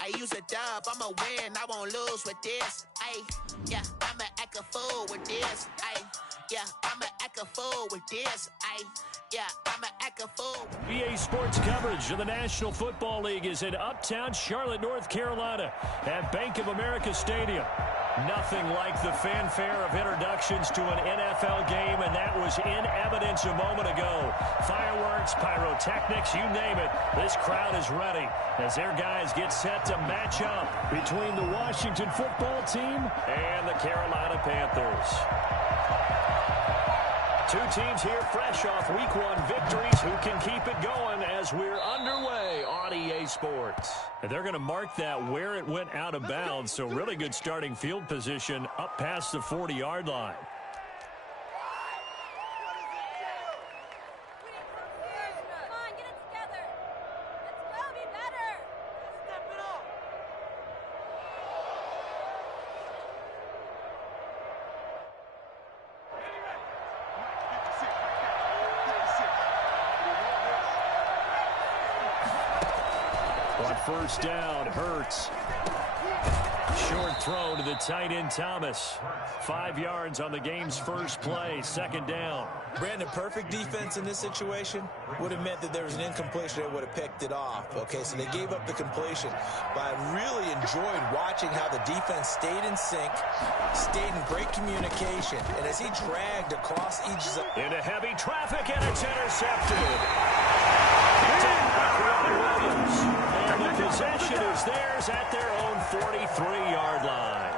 I use a dub, I'ma win, I won't lose with this. Ay, yeah, I'ma act a fool with this. Ay, yeah, I'ma act a fool with this. Ay, yeah, I'ma act a fool. EA Sports coverage of the National Football League is in uptown Charlotte, North Carolina at Bank of America Stadium. Nothing like the fanfare of introductions to an NFL game, and that was in evidence a moment ago. Fireworks, pyrotechnics, you name it. This crowd is ready as their guys get set to match up between the Washington football team and the Carolina Panthers. Two teams here fresh off Week 1 victories. Who can keep it going as we're underway on EA Sports? And they're going to mark that where it went out of bounds, so really good starting field position up past the 40-yard line. First down, Hurts. Short throw to the tight end, Thomas. 5 yards on the game's first play, second down. Brandon, perfect defense in this situation would have meant that there was an incompletion that would have picked it off. Okay, so they gave up the completion. But I really enjoyed watching how the defense stayed in sync, stayed in great communication, and as he dragged across each zone. Into heavy traffic, and it's intercepted. Williams. And the possession is theirs at their own 43-yard line.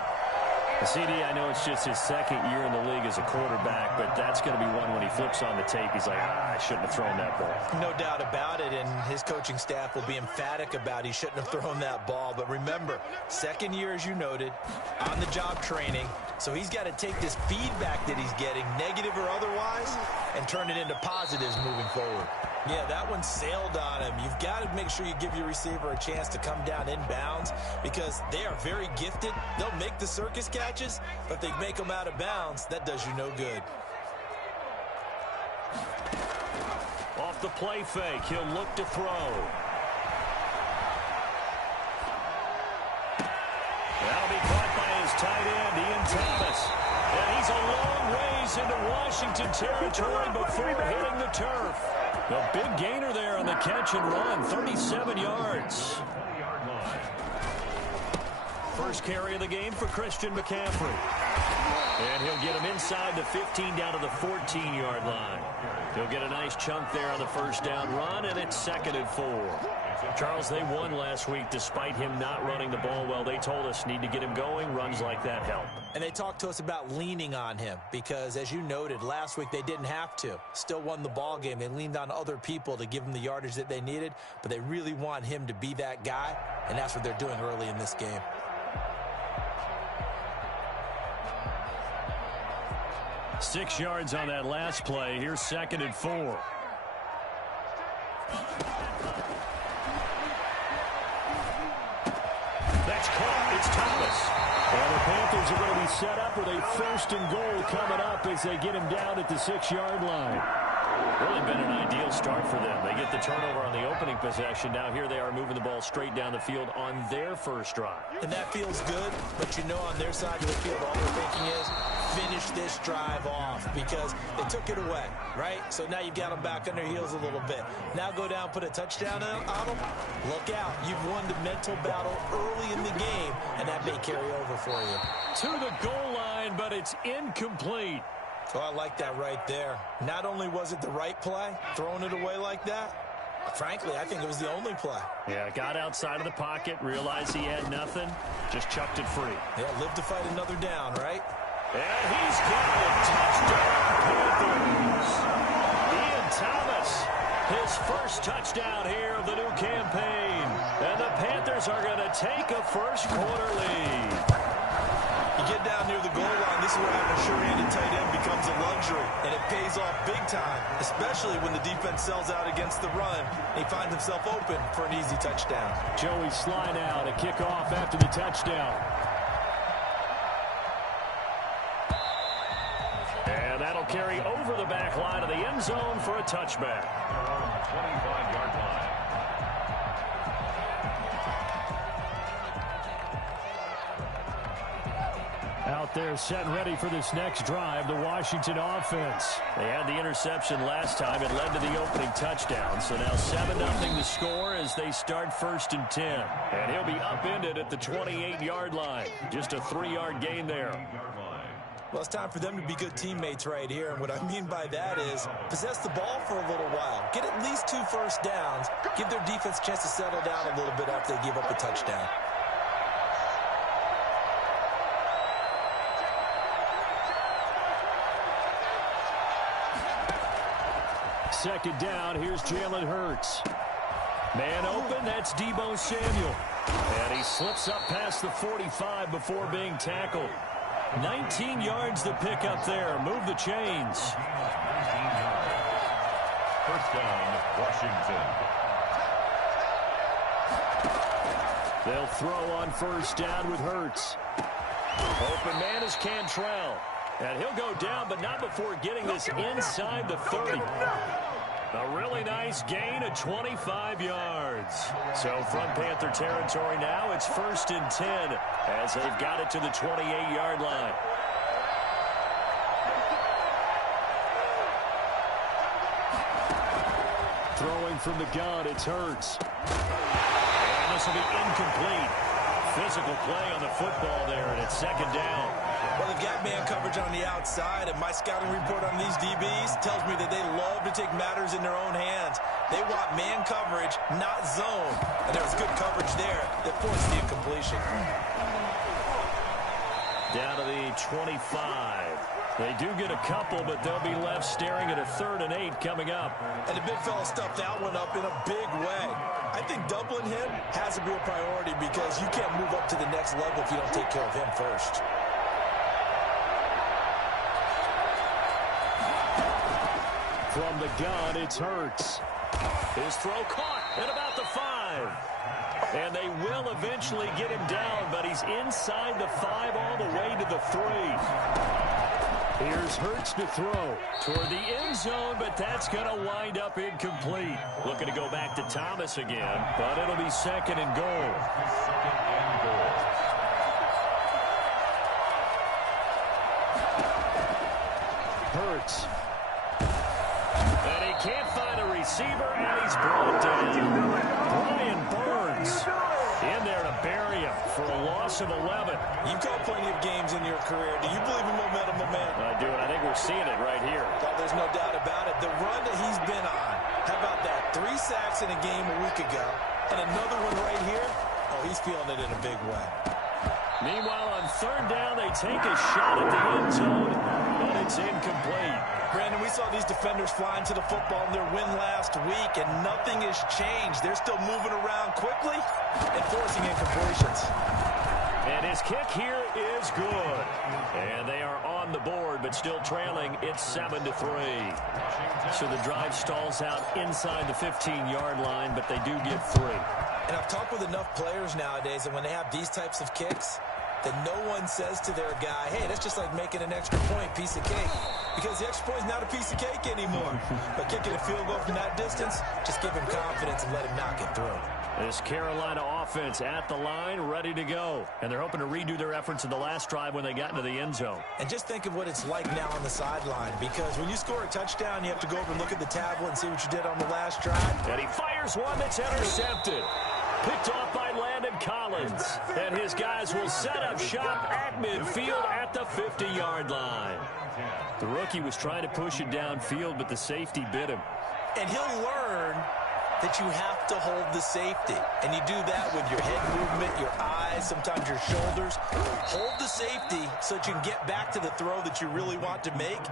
CD, I know it's just his second year in the league as a quarterback, but that's going to be one when he flips on the tape. He's like, I shouldn't have thrown that ball. No doubt about it, and his coaching staff will be emphatic about he shouldn't have thrown that ball. But remember, second year, as you noted, on-the-job training. So he's got to take this feedback that he's getting, negative or otherwise, and turn it into positives moving forward. Yeah, that one sailed on him. You've got to make sure you give your receiver a chance to come down inbounds because they are very gifted. They'll make the circus catches, but if they make them out of bounds, that does you no good. Off the play fake, he'll look to throw. That'll be caught by his tight end, Ian Thomas. And he's a long ways into Washington territory before hitting the turf. A big gainer there on the catch and run, 37 yards. First carry of the game for Christian McCaffrey. And he'll get him inside the 15 down to the 14-yard line. He'll get a nice chunk there on the first down run, and it's 2nd and 4. Charles, they won last week despite him not running the ball well. They told us need to get him going. Runs like that help. And they talked to us about leaning on him because, as you noted, last week they didn't have to. Still won the ball game. They leaned on other people to give them the yardage that they needed, but they really want him to be that guy, and that's what they're doing early in this game. Six yards on that last play. Here's 2nd and 4. That's caught. It's Thomas. And the Panthers are going to be set up with a 1st and goal coming up as they get him down at the 6-yard line. Really been an ideal start for them. They get the turnover on the opening possession. Now here they are moving the ball straight down the field on their first drive. And that feels good, but you know on their side of the field all they're thinking is finish this drive off because they took it away, right? So now you've got them back on their heels a little bit. Now go down, put a touchdown on them. Look out. You've won the mental battle early in the game, and that may carry over for you. To the goal line, but it's incomplete. Oh, I like that right there. Not only was it the right play, throwing it away like that, frankly, I think it was the only play. Yeah, got outside of the pocket, realized he had nothing, just chucked it free. Yeah, live to fight another down, right? And he's got a touchdown, Panthers. Ian Thomas, his first touchdown here of the new campaign. And the Panthers are going to take a first-quarter lead. You get down near the goal line, this is where having a sure-handed tight end becomes a luxury, and it pays off big time, especially when the defense sells out against the run. He finds himself open for an easy touchdown. Joey Sly now to kick off after the touchdown. And that'll carry over the back line of the end zone for a touchback. 25-yard line. out there setting ready for this next drive, the Washington offense. They had the interception last time. It led to the opening touchdown. So now 7-0 the score as they start 1st and 10. And he'll be upended at the 28-yard line. Just a 3-yard gain there. Well, it's time for them to be good teammates right here. And what I mean by that is possess the ball for a little while. Get at least 2 first downs. Give their defense a chance to settle down a little bit after they give up a touchdown. Second down, here's Jalen Hurts. Man open, that's Deebo Samuel. And he slips up past the 45 before being tackled. 19 yards to pick up there. Move the chains. 19 yards. First down, Washington. They'll throw on first down with Hurts. Open man is Cantrell. And he'll go down, but not before getting this inside the 30. A really nice gain of 25 yards. So from Panther territory now, it's 1st and 10 as they've got it to the 28-yard line. Throwing from the gun, it's Hurts. And this will be incomplete. Physical play on the football there, and it's 2nd down. Well, they've got man coverage on the outside, and my scouting report on these DBs tells me that they love to take matters in their own hands. They want man coverage, not zone. And there was good coverage there that forced the incompletion. Down to the 25. They do get a couple, but they'll be left staring at a 3rd and 8 coming up. And the big fella stuffed that one up in a big way. I think doubling him has to be a priority because you can't move up to the next level if you don't take care of him first. From the gun, it's Hurts. His throw caught at about the 5. And they will eventually get him down, but he's inside the 5 all the way to the 3. Here's Hurts to throw toward the end zone, but that's going to wind up incomplete. Looking to go back to Thomas again, but it'll be 2nd and goal. Hurts. And he can't find a receiver, and he's brought down. Brian Burns in there to bury him for a loss of 11. You've caught plenty of games in your career. Do you believe in momentum, my man? I do, and I think we're seeing it right here. Well, there's no doubt about it. The run that he's been on, how about that? 3 sacks in a game a week ago, and another one right here. Oh, he's feeling it in a big way. Meanwhile, on 3rd down, they take a shot at the end zone, and it's incomplete. Brandon, we saw these defenders flying to the football in their win last week, and nothing has changed. They're still moving around quickly and forcing incompletions. And his kick here is good. And they are on the board, but still trailing. It's 7-3. So the drive stalls out inside the 15-yard line, but they do get 3. And I've talked with enough players nowadays, and when they have these types of kicks, that no one says to their guy, hey, that's just like making an extra point, piece of cake. Because the extra point is not a piece of cake anymore. But kicking a field goal from that distance, just give him confidence and let him knock it through. This Carolina offense at the line, ready to go. And they're hoping to redo their efforts in the last drive when they got into the end zone. And just think of what it's like now on the sideline. Because when you score a touchdown, you have to go over and look at the tablet and see what you did on the last drive. And he fires one that's intercepted. Picked off by Landon Collins. And his guys will set up shop at midfield at the 50-yard line. The rookie was trying to push it downfield, but the safety bit him. And he'll learn that you have to hold the safety. And you do that with your head movement, your eyes, sometimes your shoulders. Hold the safety so that you can get back to the throw that you really want to make.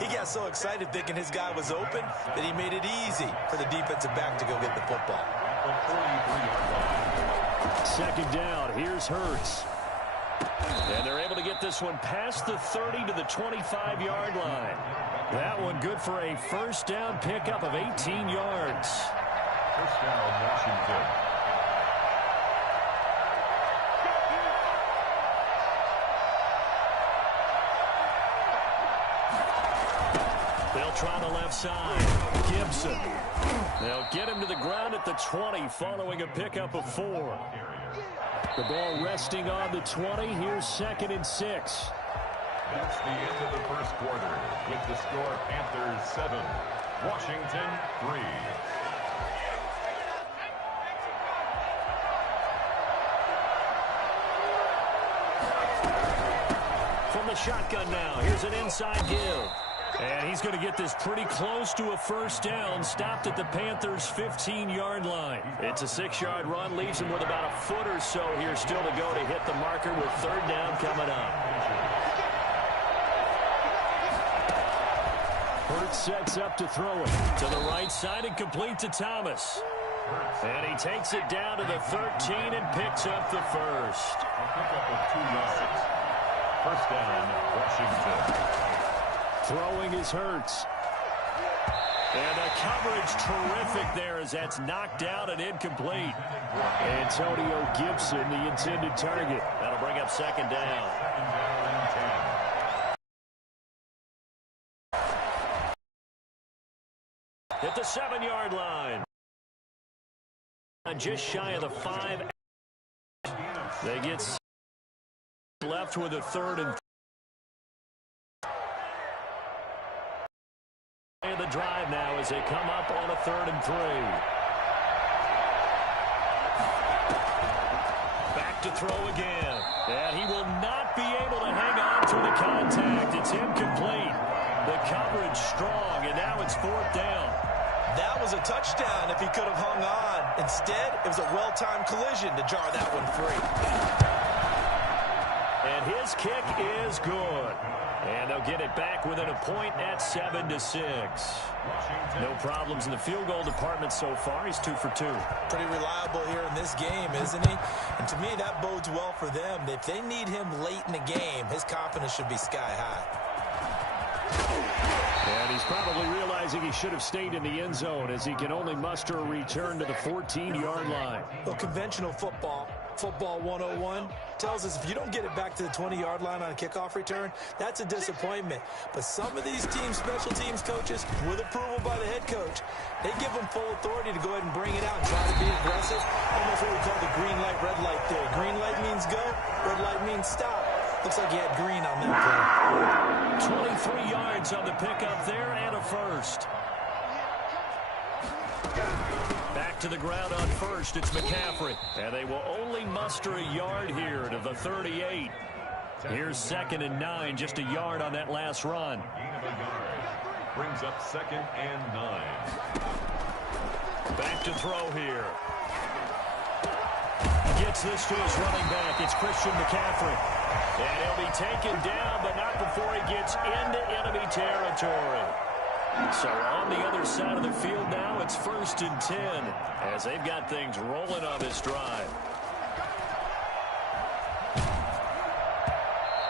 He got so excited thinking his guy was open that he made it easy for the defensive back to go get the football. 2nd down, here's Hurts. And they're able to get this one past the 30 to the 25-yard line. That one good for a 1st down pickup of 18 yards. 1st down, Washington. They'll try the left side. Gibson. They'll get him to the ground at the 20 following a pickup of 4. The ball resting on the 20. Here's 2nd and 6. That's the end of the first quarter with the score Panthers 7, Washington 3. From the shotgun now, here's an inside give. And he's going to get this pretty close to a first down, stopped at the Panthers' 15-yard line. It's a 6-yard run, leaves him with about a foot or so here still to go to hit the marker with third down coming up. Hurts sets up to throw it to the right side and complete to Thomas. And he takes it down to the 13 and picks up the first. Pick up 2 yards. First down, Washington. Throwing is Hurts. And the coverage terrific there as that's knocked out and incomplete. Antonio Gibson, the intended target. That'll bring up second down. At the 7-yard line. Just shy of the 5. They get left with a third and the drive now as they come up on a 3rd and 3. Back to throw again. And he will not be able to hang on through the contact. It's incomplete. The coverage strong, and now it's 4th down. That was a touchdown if he could have hung on. Instead, it was a well-timed collision to jar that one free. And his kick is good. And they'll get it back within a point at 7-6. No problems in the field goal department so far. He's 2 for 2. Pretty reliable here in this game, isn't he? And to me, that bodes well for them. If they need him late in the game, his confidence should be sky high. And he's probably realizing he should have stayed in the end zone as he can only muster a return to the 14-yard line. Well, conventional football 101, tells us if you don't get it back to the 20-yard line on a kickoff return, that's a disappointment. But some of these special teams coaches, with approval by the head coach, they give them full authority to go ahead and bring it out and try to be aggressive. Almost what we call the green light, red light theory. Green light means go, red light means stop. Looks like he had green on that play. 23 yards on the pickup there and a first. Back to the ground on first, it's McCaffrey. And they will only muster a yard here to the 38. Here's 2nd and 9, just a yard on that last run. Gain of a yard. Brings up 2nd and 9. Back to throw here. Gets this to his running back. It's Christian McCaffrey. And he'll be taken down, but not before he gets into enemy territory. So on the other side of the field now, it's 1st and 10 as they've got things rolling on this drive.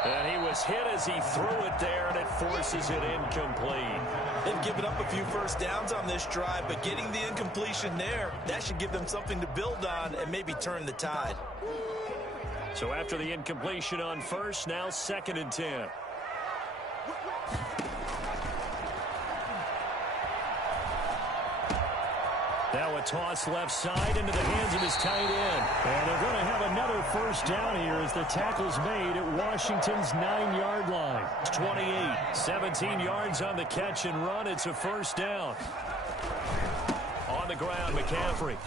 And he was hit as he threw it there, and it forces it incomplete. They've given up a few first downs on this drive, but getting the incompletion there, that should give them something to build on and maybe turn the tide. So after the incompletion on first, now 2nd and 10. Now a toss left side into the hands of his tight end. And they're going to have another first down here as the tackle's made at Washington's 9-yard line. It's 28, 17 yards on the catch and run. It's a first down. On the ground, McCaffrey.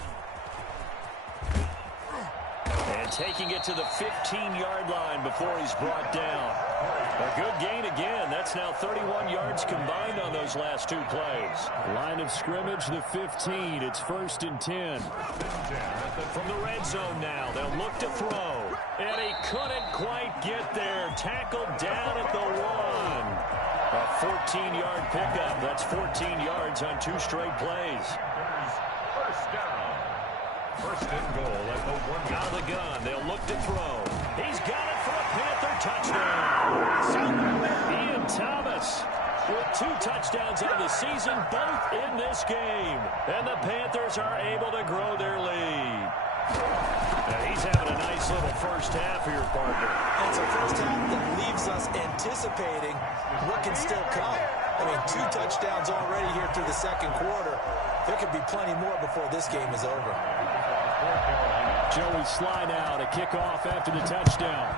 And taking it to the 15-yard line before he's brought down. A good gain again. That's now 31 yards combined on those last 2 plays. Line of scrimmage, the 15. It's 1st and 10. From the red zone now, they'll look to throw. And he couldn't quite get there. Tackled down at the 1. A 14-yard pickup. That's 14 yards on 2 straight plays. First down. 1st and goal at the 1. Out of the gun. They'll look to throw. He's got it for a Panther touchdown. Ian Thomas with 2 touchdowns on the season, both in this game. And the Panthers are able to grow their lead. And he's having a nice little first half here, partner. It's a first half that leaves us anticipating what can still come. I mean, 2 touchdowns already here through the 2nd quarter. There could be plenty more before this game is over. Joey Sly now to kick off after the touchdown.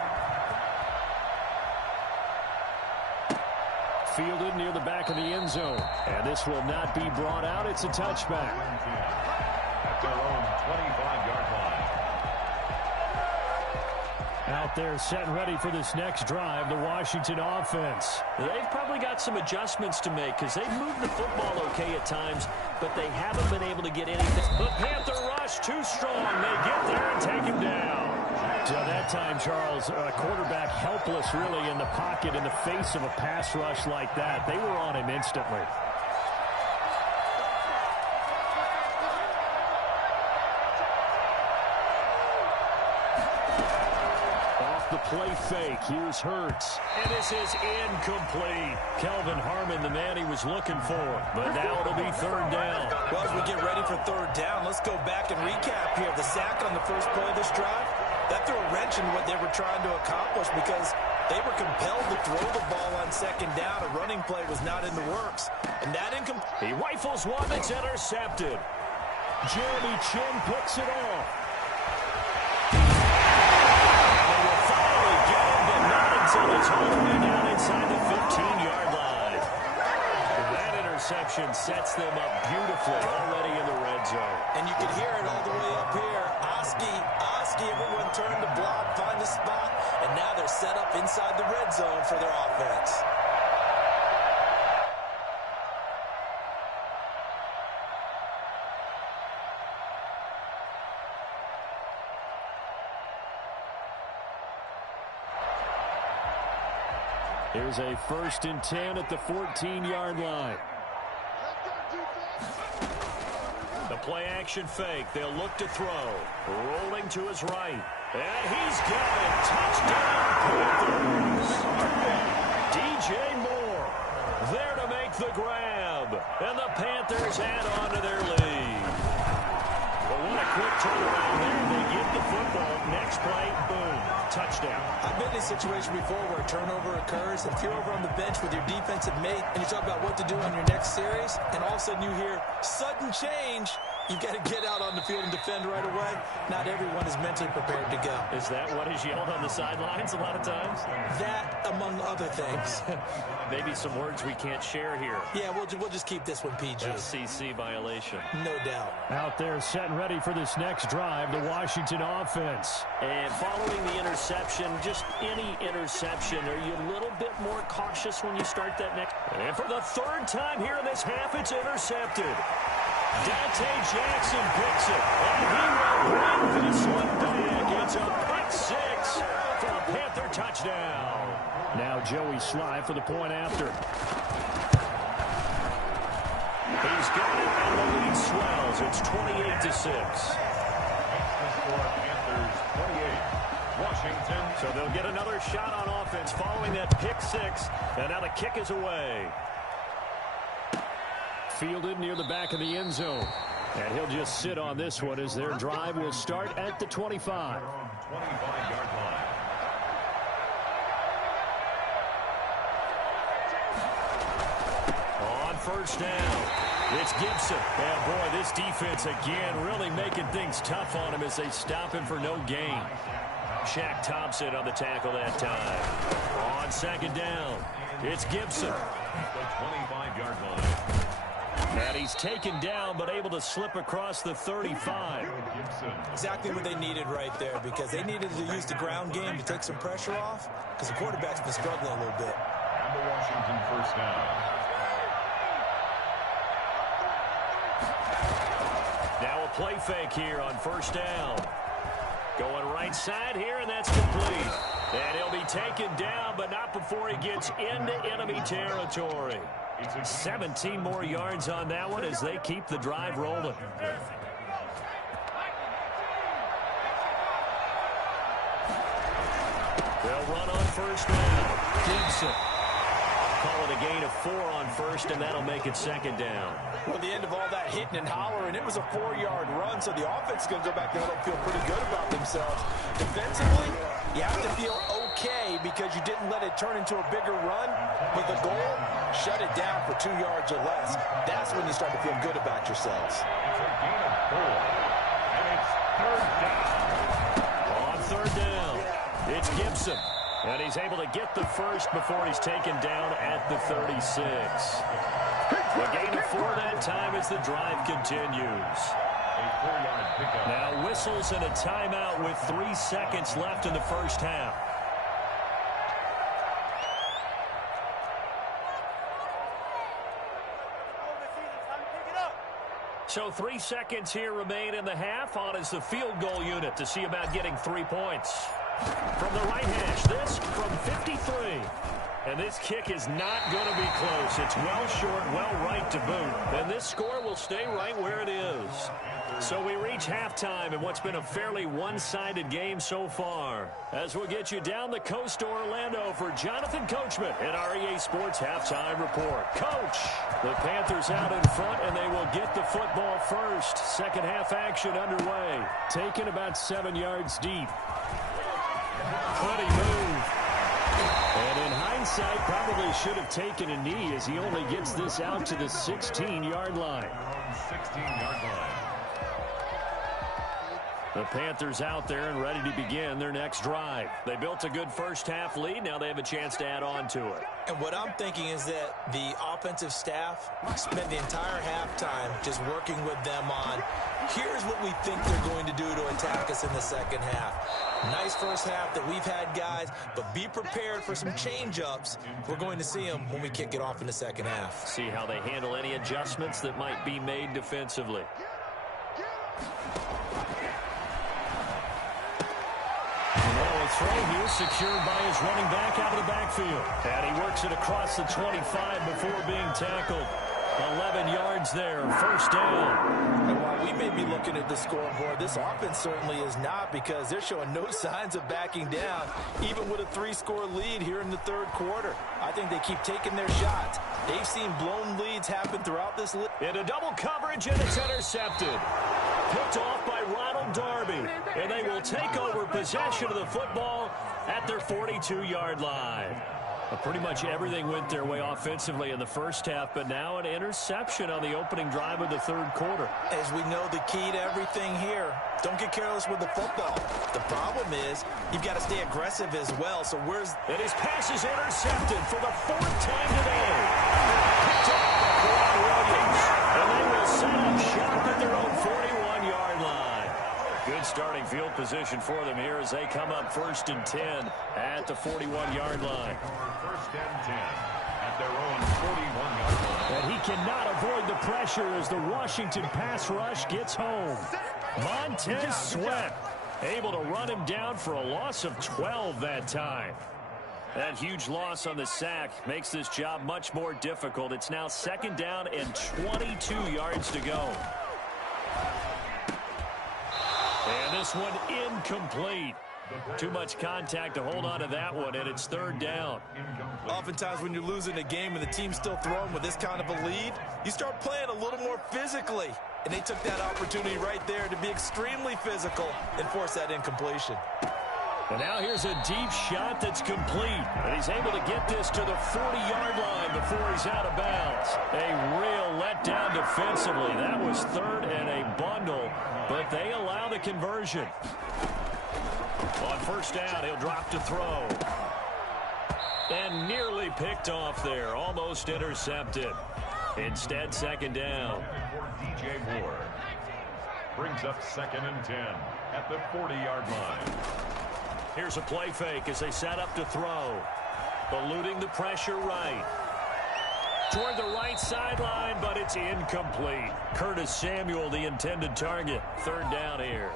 Fielded near the back of the end zone. And this will not be brought out. It's a touchback. At their own 25-yard line. Out there set and ready for this next drive, the Washington offense. They've probably got some adjustments to make because they've moved the football okay at times, but they haven't been able to get anything. The Panther rush too strong. They get there and take him down. So that time, Charles, quarterback helpless really in the pocket in the face of a pass rush like that. They were on him instantly. The play fake. Here's Hurts. And this is incomplete. Kelvin Harmon, the man he was looking for. But now it'll be third down. Well, as we get ready for third down, let's go back and recap here. The sack on the first play of this drive, that threw a wrench in what they were trying to accomplish because they were compelled to throw the ball on second down. A running play was not in the works. And that he rifles one that's intercepted. Jeremy Chin picks it off. Until it's all the way down inside the 15-yard line. That interception sets them up beautifully already in the red zone. And you can hear it all the way up here. Oski, everyone turned to block, find a spot, and now they're set up inside the red zone for their offense. Here's a 1st and 10 at the 14-yard line. The play-action fake. They'll look to throw. Rolling to his right. And he's got it. Touchdown, Panthers. DJ Moore there to make the grab. And the Panthers add on to their lead. But what a quick turnaround there. They get the football. Next play, boom. Touchdown. I've been in a situation before where a turnover occurs, and if you're over on the bench with your defensive mate and you talk about what to do on your next series, and all of a sudden you hear sudden change, you've got to get out on the field and defend right away. Not everyone is mentally prepared to go. Is that what is yelled on the sidelines a lot of times? That, among other things. Maybe some words we can't share here. Yeah, we'll just keep this one PG. FCC violation. No doubt. Out there set and ready for this next drive, the Washington offense. And following the interception, just any interception, are you a little bit more cautious when you start that next? And for the third time here in this half, it's intercepted. Dante Jackson picks it, and he will bring this one back. It's a pick six for a Panther touchdown. Now Joey Sly for the point after. He's got it, and the lead swells. It's 28-6. Panthers 28, Washington. So they'll get another shot on offense following that pick six, and now the kick is away. Fielded near the back of the end zone. And he'll just sit on this one as their drive will start at the 25. 25-yard line. On first down, it's Gibson. And boy, this defense again really making things tough on him as they stop him for no gain. Shaq Thompson on the tackle that time. On second down, it's Gibson. The 25-yard line. And he's taken down, but able to slip across the 35. Exactly what they needed right there, because they needed to use the ground game to take some pressure off, because the quarterback's been struggling a little bit. And the Washington first down. Now a play fake here on first down. Going right side here, and that's complete. And he'll be taken down, but not before he gets into enemy territory. 17 more yards on that one as they keep the drive rolling. They'll run on first down. Gibson. Call it a gain of 4 on first, and that'll make it second down. Well, the end of all that hitting and hollering, it was a 4-yard run, so the offense is going to go back there and feel pretty good about themselves. Defensively, you have to feel okay because you didn't let it turn into a bigger run, but the goal, shut it down for 2 yards or less. That's when you start to feel good about yourselves. It's a gain of 4, and it's third down. On third down, it's Gibson. And he's able to get the first before he's taken down at the 36. A gain of 4 that time as the drive continues. Now whistles and a timeout with 3 seconds left in the first half. So 3 seconds here remain in the half. On is the field goal unit to see about getting 3 points. From the right hash, this from 53. And this kick is not going to be close. It's well short, well right to boot. And this score will stay right where it is. So we reach halftime in what's been a fairly one-sided game so far. As we'll get you down the coast to Orlando for Jonathan Coachman in our EA Sports Halftime Report. Coach, the Panthers out in front, and they will get the football first. Second half action underway. Taken about 7 yards deep. Funny move. And in hindsight, probably should have taken a knee as he only gets this out to the 16-yard line. 16-yard line. The Panthers out there and ready to begin their next drive. They built a good first half lead. Now they have a chance to add on to it. And what I'm thinking is that the offensive staff spent the entire halftime just working with them on, here's what we think they're going to do to attack us in the second half. Nice first half that we've had, guys, but be prepared for some change-ups. We're going to see them when we kick it off in the second half. See how they handle any adjustments that might be made defensively. Throw here secured by his running back out of the backfield. And he works it across the 25 before being tackled. 11 yards there, first down. And while we may be looking at the scoreboard, this offense certainly is not, because they're showing no signs of backing down, even with a 3-score lead here in the third quarter. I think they keep taking their shots. They've seen blown leads happen throughout this league. Into double coverage, and it's intercepted. Picked off by Ronald Darby. And they will take over possession of the football at their 42-yard line. Pretty much everything went their way offensively in the first half, but now an interception on the opening drive of the third quarter. As we know, the key to everything here, don't get careless with the football. The problem is you've got to stay aggressive as well. So And his pass is intercepted for the 4th time today. Picked up by Kawhi Williams. And they will set up shop at their own 41-yard line. Good starting field position for them here as they come up 1st and 10 at the 41-yard line. 1st and 10 at their own 41-yard line. And he cannot avoid the pressure as the Washington pass rush gets home. Montez Sweat able to run him down for a loss of 12 that time. That huge loss on the sack makes this job much more difficult. It's now 2nd down and 22 yards to go. And this one incomplete. Too much contact to hold on to that one, and it's 3rd down. Oftentimes when you're losing a game and the team's still throwing with this kind of a lead, you start playing a little more physically. And they took that opportunity right there to be extremely physical and force that incompletion. And now here's a deep shot that's complete. And he's able to get this to the 40-yard line before he's out of bounds. A real letdown defensively. That was 3rd and a bundle, but they allow the conversion. On 1st down, he'll drop to throw. And nearly picked off there. Almost intercepted. Instead, 2nd down. DJ Ward brings up 2nd and 10 at the 40-yard line. Here's a play fake as they set up to throw. Eluding the pressure right. Toward the right sideline, but it's incomplete. Curtis Samuel, the intended target. 3rd down here.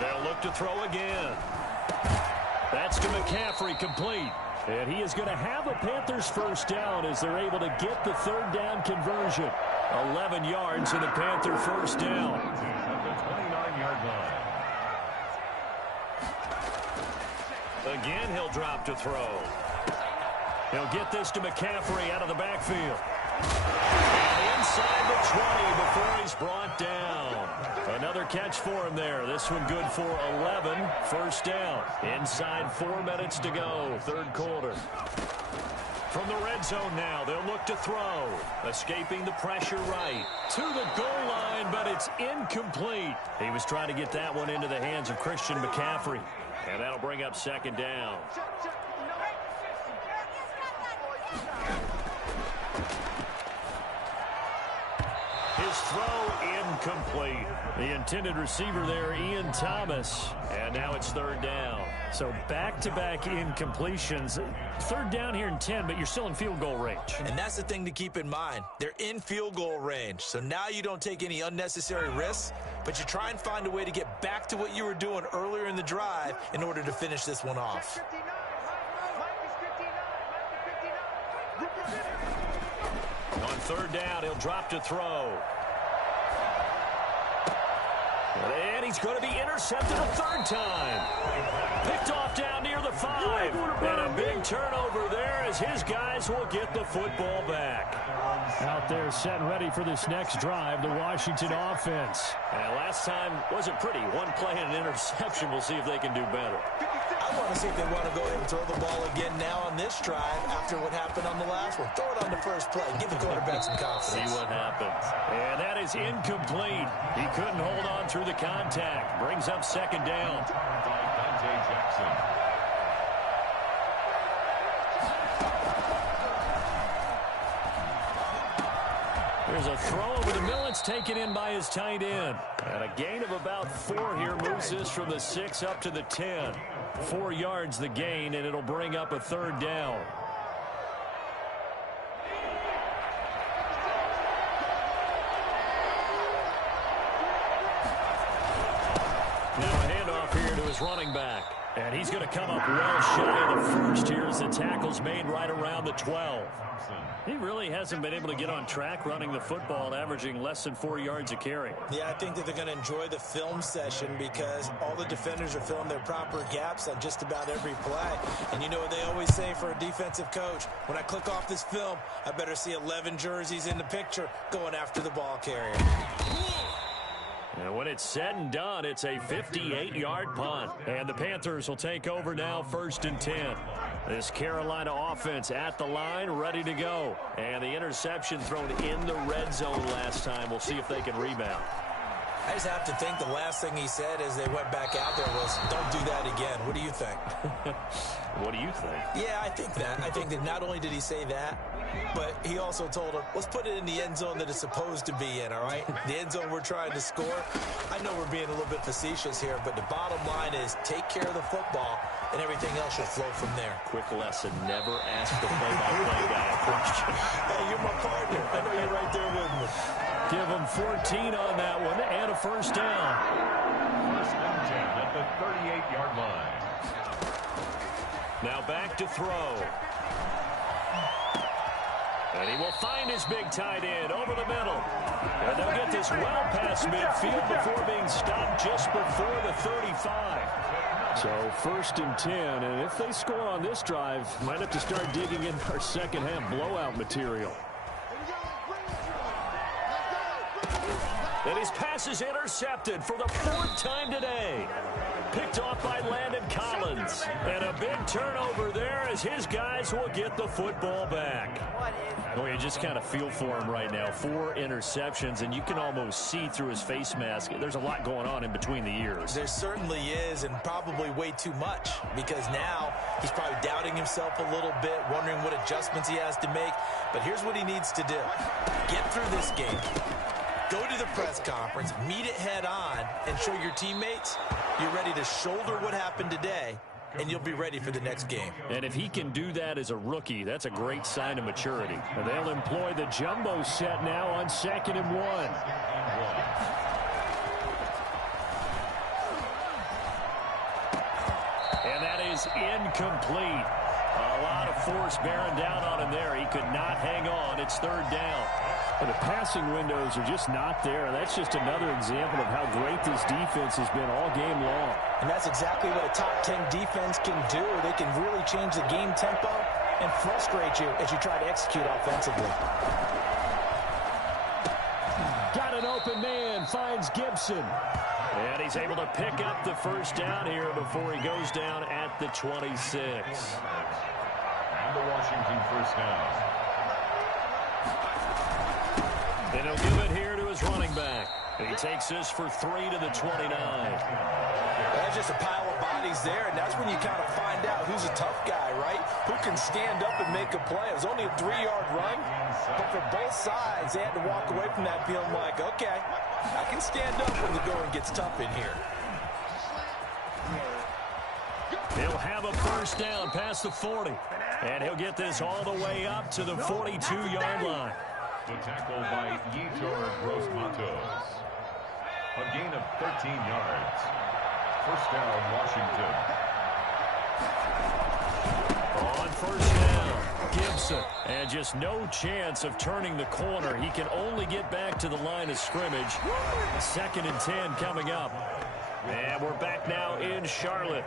They'll look to throw again. That's to McCaffrey, complete. And he is going to have a Panthers 1st down as they're able to get the 3rd down conversion. 11 yards in the Panther 1st down. At the 29-yard line. Again, he'll drop to throw. He'll get this to McCaffrey out of the backfield. And inside the 20 before he's brought down. Another catch for him there. This one good for 11. 1st down. Inside 4 minutes to go. 3rd quarter. From the red zone now, they'll look to throw. Escaping the pressure right. To the goal line, but it's incomplete. He was trying to get that one into the hands of Christian McCaffrey. And that'll bring up second down. His throw incomplete. The intended receiver there, Ian Thomas. And now it's third down. So back-to-back incompletions. Third down here in 10, but you're still in field goal range. And that's the thing to keep in mind. They're in field goal range. So now you don't take any unnecessary risks, but you try and find a way to get back to what you were doing earlier in the drive in order to finish this one off. On third down, he'll drop to throw. And he's going to be intercepted a third time. Picked off down near the 5. And a big turnover there as his guys will get the football back. Out there set and ready for this next drive, the Washington offense. And last time wasn't pretty. One play and an interception. We'll see if they can do better. I want to see if they want to go ahead and throw the ball again now on this drive after what happened on the last one. Throw it on the first play. Give the quarterback some confidence. See what happens. And that is incomplete. He couldn't hold on through the contact. Brings up second down. There's a throw over the middle. It's taken in by his tight end. And a gain of about 4 here moves this from the 6 up to the 10. 4 yards the gain, and it'll bring up a third down. Now a handoff here to his running back. And he's going to come up well shy of the first here as the tackle's made right around the 12. He really hasn't been able to get on track running the football and averaging less than 4 yards a carry. Yeah, I think that they're going to enjoy the film session because all the defenders are filling their proper gaps on just about every play. And you know what they always say for a defensive coach? When I click off this film, I better see 11 jerseys in the picture going after the ball carrier. And when it's said and done, it's a 58-yard punt. And the Panthers will take over now, 1st and 10. This Carolina offense at the line, ready to go. And the interception thrown in the red zone last time. We'll see if they can rebound. I just have to think the last thing he said as they went back out there was, don't do that again. What do you think? What do you think? Yeah, I think that. I think that not only did he say that, but he also told him, let's put it in the end zone that it's supposed to be in, all right? The end zone we're trying to score. I know we're being a little bit facetious here, but the bottom line is take care of the football, and everything else should flow from there. Quick lesson, never ask the play-by-play guy a question. Hey, you're my partner. I know you're right there with me. Give him 14 on that one and a first down. 1st and 10 at the 38-yard line. Now back to throw. And he will find his big tight end over the middle. And they'll get this well past midfield before being stopped just before the 35. So 1st and 10, and if they score on this drive, might have to start digging in our second half blowout material. And his pass is intercepted for the 4th time today. Picked off by Landon Collins. And a big turnover there as his guys will get the football back. Oh, you just kind of feel for him right now. 4 interceptions, and you can almost see through his face mask. There's a lot going on in between the ears. There certainly is, and probably way too much, because now he's probably doubting himself a little bit, wondering what adjustments he has to make. But here's what he needs to do. Get through this game. Go to the press conference, meet it head on, and show your teammates you're ready to shoulder what happened today, and you'll be ready for the next game. And if he can do that as a rookie, that's a great sign of maturity. And they'll employ the jumbo set now on 2nd and 1. And that is incomplete. A lot of force bearing down on him there. He could not hang on. It's 3rd down. And the passing windows are just not there. That's just another example of how great this defense has been all game long. And that's exactly what a top 10 defense can do. They can really change the game tempo and frustrate you as you try to execute offensively. Got an open man, finds Gibson. And he's able to pick up the first down here before he goes down at the 26. And the Washington first down. And he'll give it here to his running back. He takes this for 3 to the 29. That's just a pile of bodies there, and that's when you kind of find out who's a tough guy, right? Who can stand up and make a play. It was only a 3-yard run, but for both sides, they had to walk away from that feeling like, okay, I can stand up when the going gets tough in here. He'll have a first down past the 40, and he'll get this all the way up to the 42-yard line. The tackle by Yetur Gross-Matos. A gain of 13 yards. First down, Washington. On first down, Gibson. And just no chance of turning the corner. He can only get back to the line of scrimmage. 2nd and 10 coming up. And we're back now in Charlotte.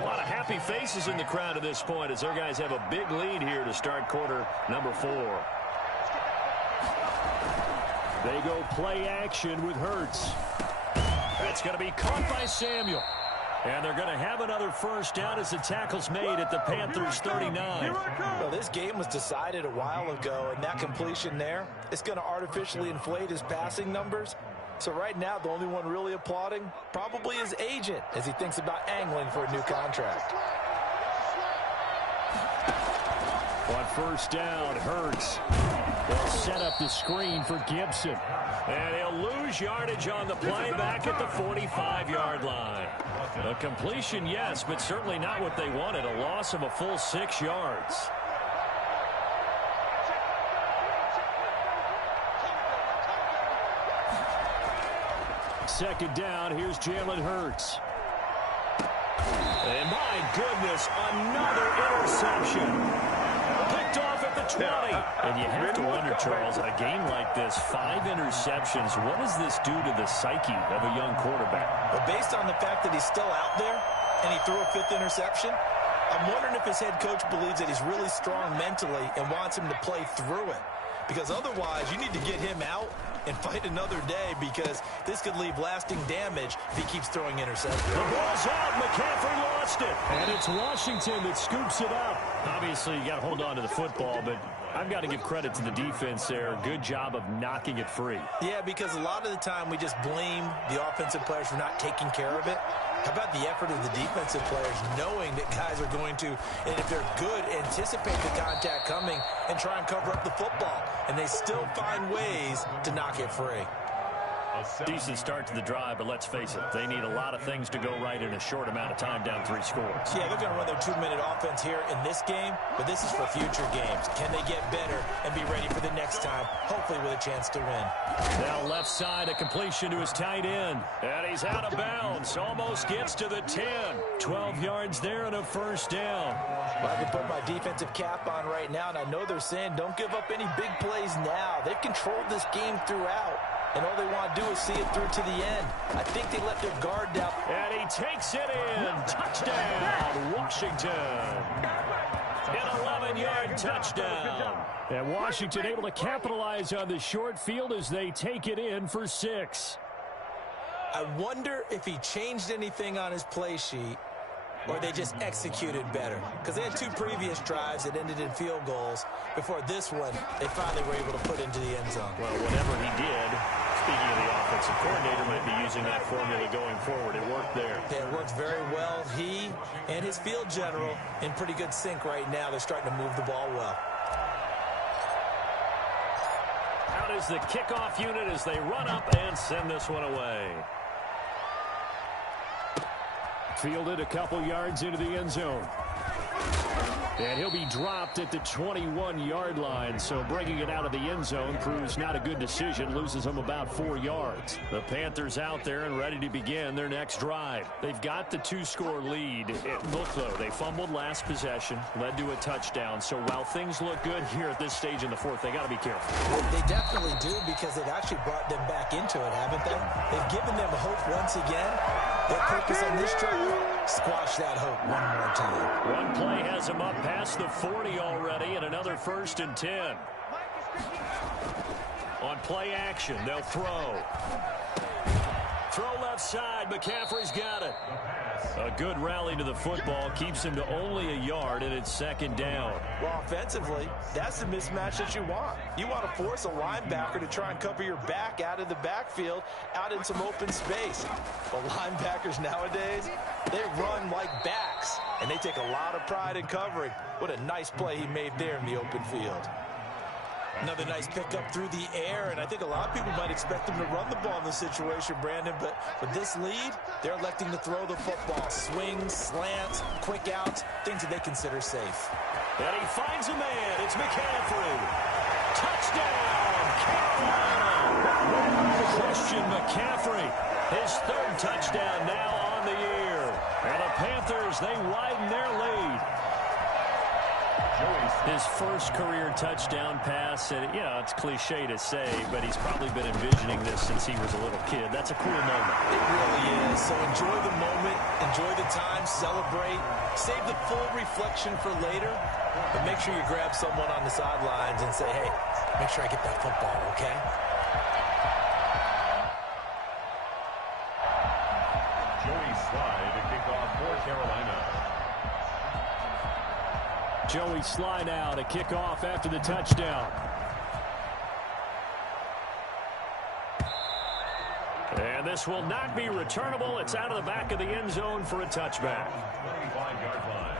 A lot of happy faces in the crowd at this point as their guys have a big lead here to start quarter number 4. They go play action with Hurts. That's going to be caught by Samuel. And they're going to have another first down as the tackle's made at the Panthers' 39. Well, this game was decided a while ago, and that completion there is going to artificially inflate his passing numbers. So right now, the only one really applauding probably his agent as he thinks about angling for a new contract. On first down, Hurts. They'll set up the screen for Gibson. And he'll lose yardage on the play back at the 45-yard line. A completion, yes, but certainly not what they wanted. A loss of a full 6 yards. Second down, here's Jalen Hurts. And my goodness, another interception. Picked off at the 20. And you have to wonder, Charles, in a game like this, 5 interceptions, what does this do to the psyche of a young quarterback? But based on the fact that he's still out there and he threw a 5th interception, I'm wondering if his head coach believes that he's really strong mentally and wants him to play through it. Because otherwise, you need to get him out and fight another day because this could leave lasting damage if he keeps throwing interceptions. The ball's out. McCaffrey lost it. And it's Washington that scoops it up. Obviously, you got to hold on to the football, but I've got to give credit to the defense there. Good job of knocking it free. Yeah, because a lot of the time we just blame the offensive players for not taking care of it. How about the effort of the defensive players knowing that guys are going to, and if they're good, anticipate the contact coming and try and cover up the football. And they still find ways to knock it free. Decent start to the drive, but let's face it, they need a lot of things to go right in a short amount of time, down 3 scores. Yeah, they're going to run their 2-minute offense here in this game, but this is for future games. Can they get better and be ready for the next time, hopefully with a chance to win? Now left side, a completion to his tight end. And he's out of bounds, almost gets to the 10. 12 yards there and a first down. Well, I can put my defensive cap on right now, and I know they're saying don't give up any big plays now. They've controlled this game throughout. And all they want to do is see it through to the end. I think they let their guard down. And he takes it in. Touchdown, Washington. An 11-yard touchdown. And Washington able to capitalize on the short field as they take it in for 6. I wonder if he changed anything on his play sheet or they just executed better. Because they had 2 previous drives that ended in field goals. Before this one, they finally were able to put into the end zone. Well, whatever he did, speaking of the offensive coordinator, might be using that formula going forward. It worked there. Yeah, it worked very well. He and his field general in pretty good sync right now. They're starting to move the ball well. Out is the kickoff unit as they run up and send this one away. Fielded a couple yards into the end zone. And he'll be dropped at the 21-yard line, so bringing it out of the end zone proves not a good decision, loses him about 4 yards. The Panthers out there and ready to begin their next drive. They've got the 2-score lead. Look, though, they fumbled last possession, led to a touchdown, so while things look good here at this stage in the 4th, they got to be careful. They definitely do because they've actually brought them back into it, haven't they? They've given them hope once again. Their purpose on this drive, squash that hope one more time. One play has them up past the 40 already, and another 1st and 10. On play action, they'll throw. Throw left side. McCaffrey's got it. A good rally to the football keeps him to only a yard, and it's second down. Well, offensively, that's the mismatch that you want. You want to force a linebacker to try and cover your back out of the backfield, out in some open space. But linebackers nowadays, they run like backs, and they take a lot of pride in covering. What a nice play he made there in the open field. Another nice pickup through the air, and I think a lot of people might expect him to run the ball in this situation, Brandon, but with this lead, they're electing to throw the football. Swings, slants, quick outs, things that they consider safe. And he finds a man. It's McCaffrey. Touchdown, Carolina! Christian McCaffrey, his third touchdown now on the year. And the Panthers, they widen their lead. His first career touchdown pass, and it's cliche to say, but he's probably been envisioning this since he was a little kid. That's a cool moment. It really is. So enjoy the moment, enjoy the time, celebrate, save the full reflection for later, but make sure you grab someone on the sidelines and say, hey, make sure I get that football, okay? Joey Slye to kick off for Carolina. Joey Slye now to kick off after the touchdown. And this will not be returnable. It's out of the back of the end zone for a touchback. 25-yard line.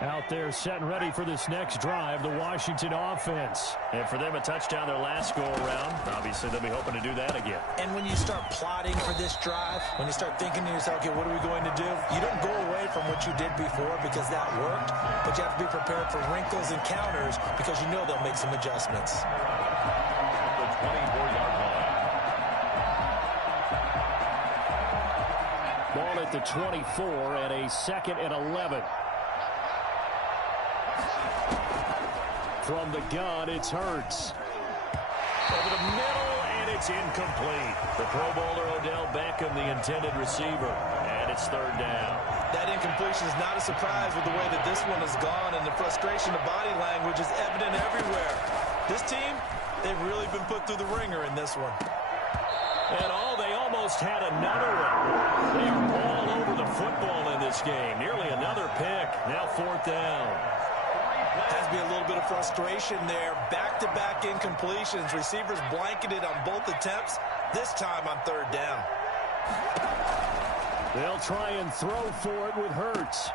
Out there setting ready for this next drive, the Washington offense. And for them, a touchdown their last go-around. Obviously, they'll be hoping to do that again. And when you start plotting for this drive, when you start thinking to yourself, okay, what are we going to do? You don't go away from what you did before because that worked, but you have to be prepared for wrinkles and counters because you know they'll make some adjustments. The 24-yard line. Ball at the 24 and a 2nd and 11. From the gun, it's Hurts. Over the middle, and it's incomplete. The Pro Bowler Odell Beckham, the intended receiver, and it's third down. That incompletion is not a surprise with the way that this one has gone, and the frustration of body language is evident everywhere. This team, they've really been put through the ringer in this one. And they almost had another one. They are all over the football in this game. Nearly another pick. Now fourth down. Has to be a little bit of frustration there. Back-to-back incompletions. Receivers blanketed on both attempts, this time on third down. They'll try and throw for it with Hurts.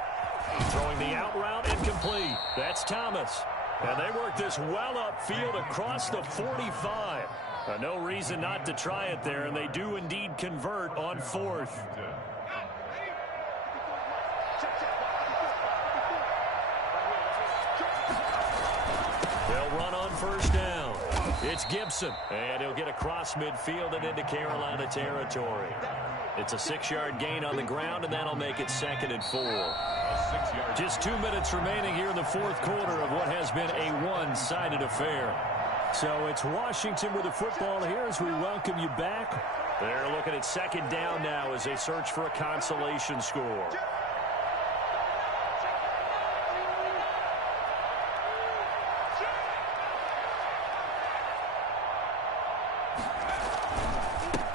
Throwing the out route, incomplete. That's Thomas. And they work this well upfield across the 45. No reason not to try it there, and they do indeed convert on fourth. They'll run on first down. It's Gibson, and he'll get across midfield and into Carolina territory. It's a 6-yard gain on the ground, and that'll make it 2nd and 4. Just 2 minutes remaining here in the fourth quarter of what has been a one-sided affair. So it's Washington with the football here as we welcome you back. They're looking at second down now as they search for a consolation score.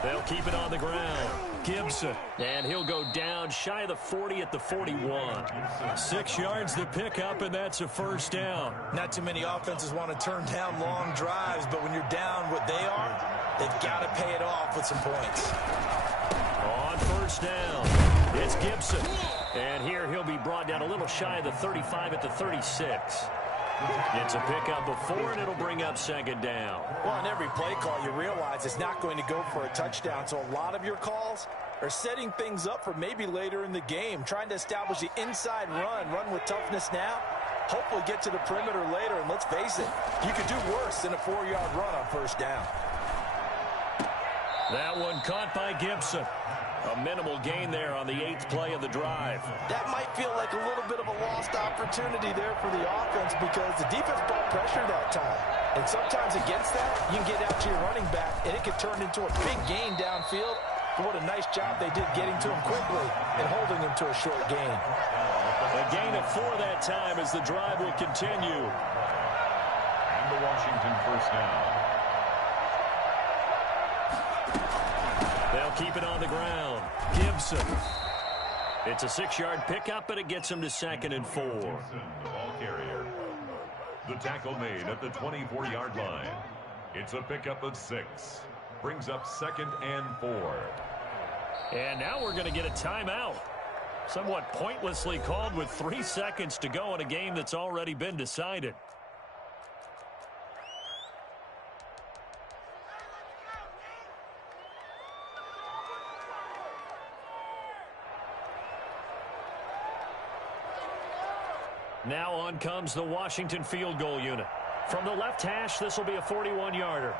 They'll keep it on the ground. Gibson, and he'll go down shy of the 40 at the 41. 6 yards to pick up, and that's a first down. Not too many offenses want to turn down long drives, but when you're down what they are, they've got to pay it off with some points. On first down, it's Gibson. And here he'll be brought down a little shy of the 35 at the 36. It's a pickup of 4, and it'll bring up second down. Well, on every play call, you realize it's not going to go for a touchdown, so a lot of your calls are setting things up for maybe later in the game, trying to establish the inside run with toughness now, hopefully get to the perimeter later, and let's face it, you could do worse than a 4-yard run on first down. That one caught by Gibson. A minimal gain there on the 8th play of the drive. That might feel like a little bit of a lost opportunity there for the offense because the defense brought pressure that time. And sometimes against that, you can get out to your running back, and it can turn into a big gain downfield. But what a nice job they did getting to him quickly and holding him to a short gain. A gain of 4 that time as the drive will continue. And the Washington first down. They'll keep it on the ground. Gibson. It's a 6-yard pickup, but it gets him to 2nd and 4. The ball carrier. The tackle made at the 24-yard line. It's a pickup of 6. Brings up 2nd and 4. And now we're going to get a timeout. Somewhat pointlessly called with 3 seconds to go in a game that's already been decided. Now on comes the Washington field goal unit. From the left hash, this will be a 41-yarder.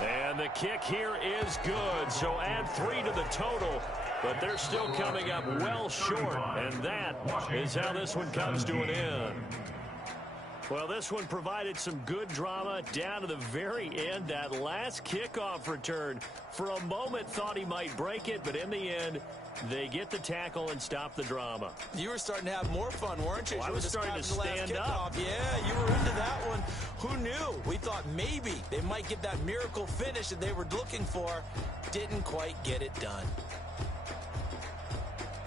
And the kick here is good, so add 3 to the total, but they're still coming up well short, and that is how this one comes to an end. Well, this one provided some good drama down to the very end. That last kickoff return, for a moment thought he might break it, but in the end, they get the tackle and stop the drama. You were starting to have more fun, weren't you? Well, I was starting to stand up. Yeah, you were into that one. Who knew? We thought maybe they might get that miracle finish that they were looking for. Didn't quite get it done.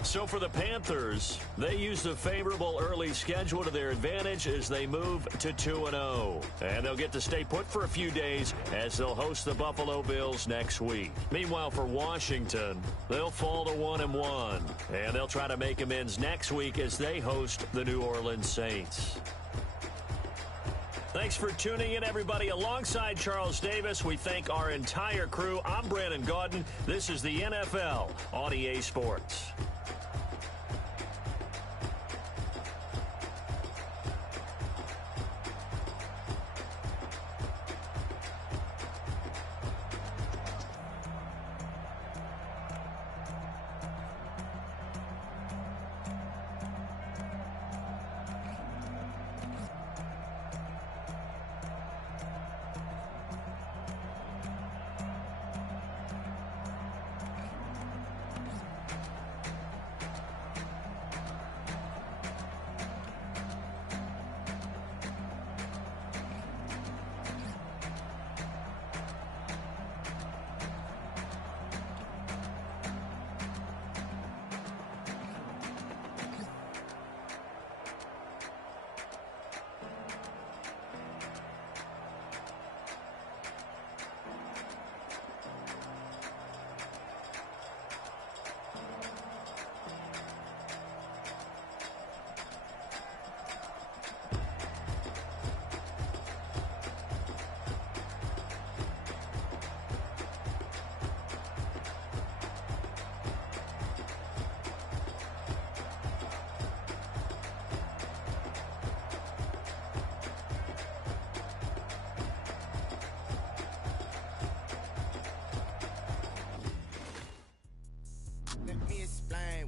So for the Panthers, they use the favorable early schedule to their advantage as they move to 2-0. And they'll get to stay put for a few days as they'll host the Buffalo Bills next week. Meanwhile, for Washington, they'll fall to 1-1. And they'll try to make amends next week as they host the New Orleans Saints. Thanks for tuning in, everybody. Alongside Charles Davis, we thank our entire crew. I'm Brandon Gaudin. This is the NFL on EA Sports.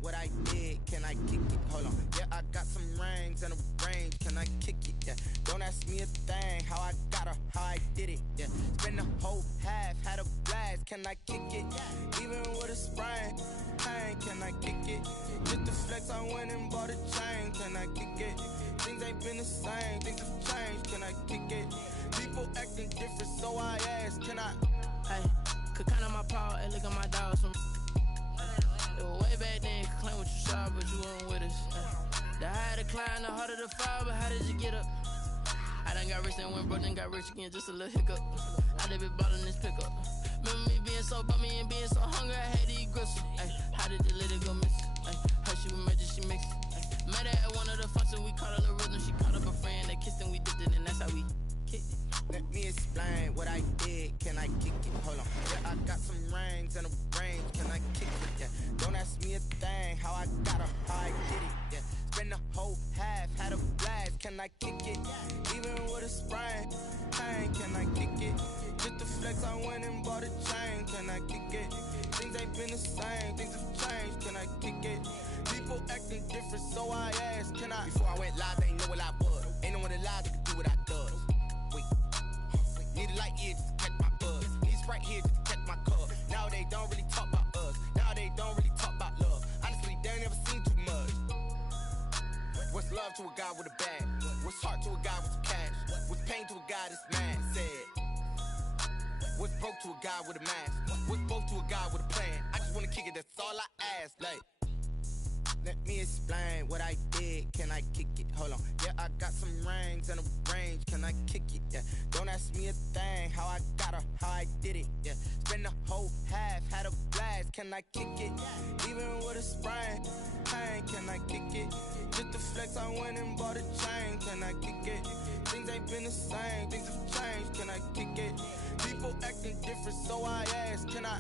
What I did, can I kick it? Hold on. Yeah, I got some rings and a range. Can I kick it? Yeah. Don't ask me a thing. How I got her, how I did it. Yeah. Spend the whole half, had a blast. Can I kick it? Even with a sprain, pain. Can I kick it? Just the flex, I went and bought a chain. Can I kick it? Things ain't been the same. Things have changed. Can I kick it? People acting different, so I asked. Can I? Hey, could count on my power and look at my dogs from. Way back then, you could claim what you saw, but you weren't with us. The higher the climb, the harder the fall, but how did you get up? I done got rich and went broke, then got rich again, just a little hiccup. I done been ballin' this pickup. Remember me being so bummy and being so hungry, I had to eat gristle. How did the lady go miss? Her she was magic, she mixed it. Met her at one of the functions, we caught her the rhythm, she caught up a friend, they kissed and we dipped it, and that's how we kicked it. Let me explain what I did. Can I kick it? Hold on. Yeah, I got some rings and a range. Can I kick it? Yeah. Don't ask me a thing. How I got her, how I did it. Yeah. Spend the whole half, had a blast. Can I kick it? Even with a sprain, pain. Can I kick it? Just the flex, I went and bought a chain. Can I kick it? Things ain't been the same. Things have changed. Can I kick it? People acting different, so I asked. Can I? Before I went live, they ain't know what I was. Ain't no one alive that could do what I does. Need a light here just to catch my buzz. Need Sprite here just to catch my cup. Now they don't really talk about us. Now they don't really talk about love. Honestly, they ain't never seen too much. What's love to a guy with a bag? What's heart to a guy with some cash? What's pain to a guy that's mad? Said. What's broke to a guy with a mask? What's both to a guy with a plan? I just wanna kick it, that's all I ask. Like, let me explain what I did. Can I kick it? Hold on. Yeah, I got some rings and a range. Can I kick it? Yeah. Don't ask me a thing. How I got her, how I did it. Yeah. Spend the whole half, had a blast. Can I kick it? Even with a sprain, pain. Can I kick it? Just to flex, I went and bought a chain. Can I kick it? Things ain't been the same. Things have changed. Can I kick it? People acting different, so I ask. Can I?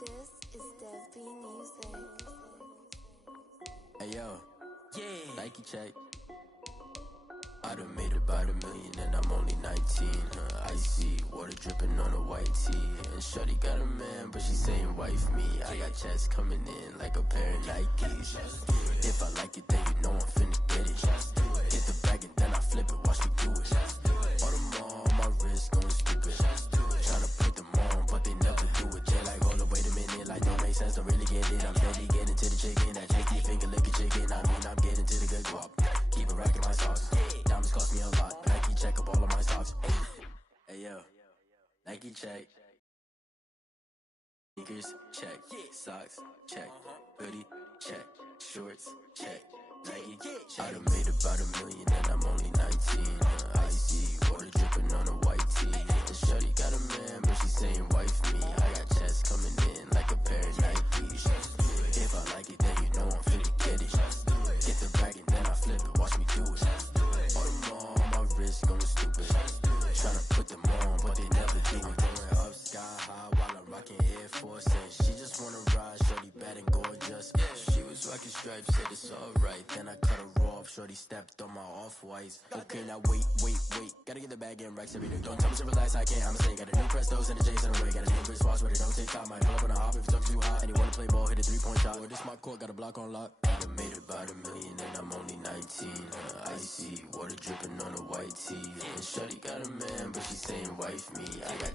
This is Desby Music. Hey yo, yeah, Nike check. I done made about $1 million and I'm only 19. Icy water dripping on a white tee. And shorty got a man, but she saying wife me. I got checks coming in like a pair of Nikes. If I like it, then you know I'm finna get it. Get the bag and then I flip it, watch me do it. All them on my wrist going stupid. Tryna put them on, but they never do it. They like, hold up, wait a minute, like don't make sense, don't really get it. I'm steady getting to the chicken, that cheeky finger licking chicken. I mean, I'm getting to the good guap. Keep it racking my sauce. Diamonds cost me a lot. Nike check up all of my stocks. Hey yo, Nike check. Sneakers check. Socks check. Hoodie check. Shorts check. Nike check. I done made about $1 million and I'm only 19. Icy water dripping on a white tee. And shorty got a man, but she saying wife me. I got checks coming in like a pair of Nikes. If I like it, then you know I'm finna get it. Get the bag and then I flip it, watch me do it. All them on my wrist going stupid. Tryna put them on, but they never do it. Going up sky high while I'm rocking Air Force. And she just wanna ride, shorty bad and gorgeous. She was rocking stripes, said it's alright. Then I cut her off, shorty stepped on my off-whites. Okay, now wait. Gotta get the bag and racks every day. Don't tell me to relax, I can't, I'ma say. Got a new Prestos and a J's in the way. Got a new Chris Foss, but it don't take time. Might pull up on a hop if it's up too high. And you wanna play ball, hit a 3-point shot. Or this my court, got a block on lock. I done made about $1 million and I'm only 19. Icy water dripping on a white tee. And shorty got a man, but she saying wife me. I got